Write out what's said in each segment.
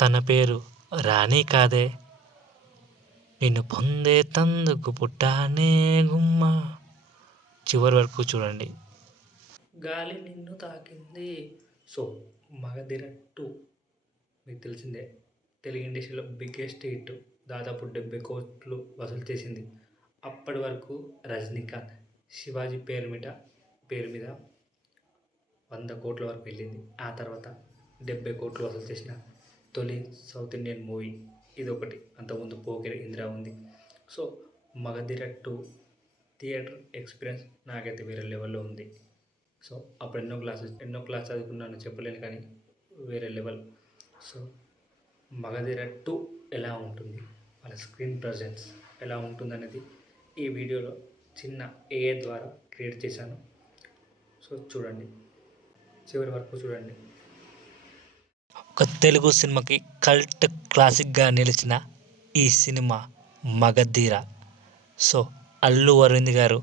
తన పేరు రాణి కాదే. నిన్ను పొందే తందుకు పుట్టానే గుమ్మ. చివరి వరకు చూడండి. గాలి నిన్ను తాకింది. సో మగధిర టూ మీకు తెలిసిందే తెలుగు ఇండస్ట్రీలో బిగ్గెస్ట్ హిట్. దాదాపు డెబ్బై కోట్లు వసూలు చేసింది. అప్పటి వరకు రజనీకాంత్. శివాజీ పేరు మీద పేరు మీద వంద కోట్ల వరకు వెళ్ళింది. ఆ తర్వాత డెబ్బై కోట్లు వసూలు చేసిన తొలి సౌత్ ఇండియన్ మూవీ ఇది ఒకటి అంతకుముందు పోకిరి ఇందిరా ఉంది. So Magadheera too theatre experience నాకైతే వేరే లెవెల్లో ఉంది. సో అప్పుడు ఎన్నో క్లాసెస్ ఎన్నో క్లాస్ చదువుకున్నాను చెప్పలేను కానీ వేరే లెవెల్. సో మగధిర టూ ఎలా ఉంటుంది? వాళ్ళ స్క్రీన్ ప్రజెన్స్ ఎలా ఉంటుంది అనేది ఈ వీడియోలో చిన్న ఏ ద్వారా క్రియేట్ చేశాను. సో చూడండి. చివరి వరకు చూడండి. ఒక తెలుగు సినిమాకి కల్ట్ క్లాసిక్గా నిలిచిన ఈ సినిమా మగధీర. సో అల్లు అరవింద్ గారు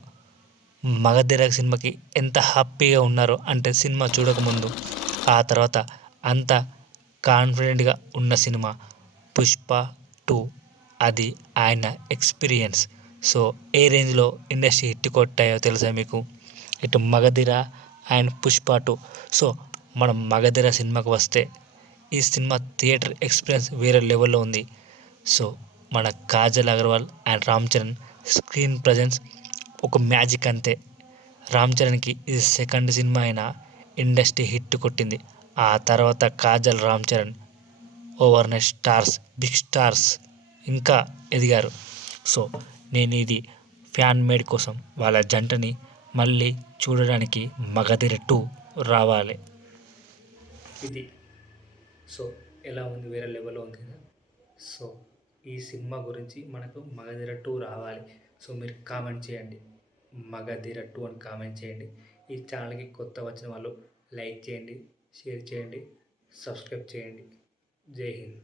మగధీర సినిమాకి ఎంత హ్యాపీగా ఉన్నారో అంటే సినిమా చూడకముందు ఆ తర్వాత అంత కాన్ఫిడెంట్గా ఉన్న సినిమా పుష్ప టూ. అది ఆయన ఎక్స్పీరియన్స్. సో ఏ రేంజ్లో ఇండస్ట్రీ హిట్ కొట్టాయో తెలుసా మీకు? ఇటు Magadheera and Pushpa two. So మనం మగధీర సినిమాకి వస్తే ఈ సినిమా థియేటర్ ఎక్స్పీరియన్స్ వేరే లెవెల్లో ఉంది. సో మన Kajal Aggarwal and Ram Charan screen presence ఒక మ్యాజిక్ అంతే. రామ్ చరణ్కి ఇది సెకండ్ సినిమా అయినా ఇండస్ట్రీ హిట్ కొట్టింది. ఆ తర్వాత Kajal Ram Charan overnight stars big stars ఇంకా ఎదిగారు. సో నేను ఇది ఫ్యాన్ మేడ్ కోసం వాళ్ళ జంటని మళ్ళీ చూడడానికి మగధిర టూ రావాలి. ఇది సో ఎలా ఉంది వేరే లెవెల్లో ఉంది కదా? సో ఈ సినిమా గురించి మనకు మగధీర టూ రావాలి. సో మీరు కామెంట్ చేయండి. మగధీర టూ అని కామెంట్ చేయండి. ఈ ఛానల్కి కొత్త వచ్చిన వాళ్ళు లైక్ చేయండి షేర్ చేయండి సబ్స్క్రైబ్ చేయండి. జై హింద్.